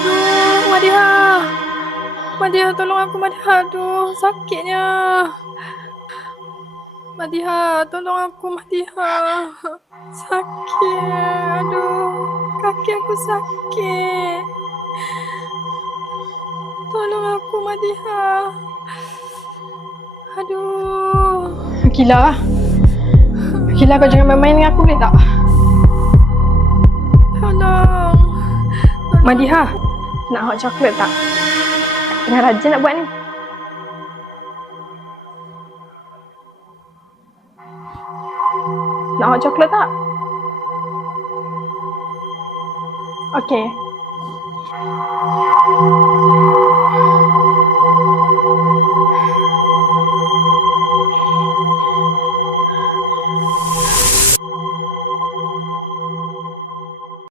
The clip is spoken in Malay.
Aduh, Madiha. Madiha, tolong aku, Madiha. Aduh, sakitnya. Madiha, tolong aku, Madiha. Sakit. Aduh, kaki aku sakit. Tolong aku, Madiha. Aduh. Akila. Akila, kau jangan main-main dengan aku boleh tak? Tolong. Madiha, nak hot chocolate tak? Tengah rajin nak buat ni. Nak hot chocolate tak? Okey.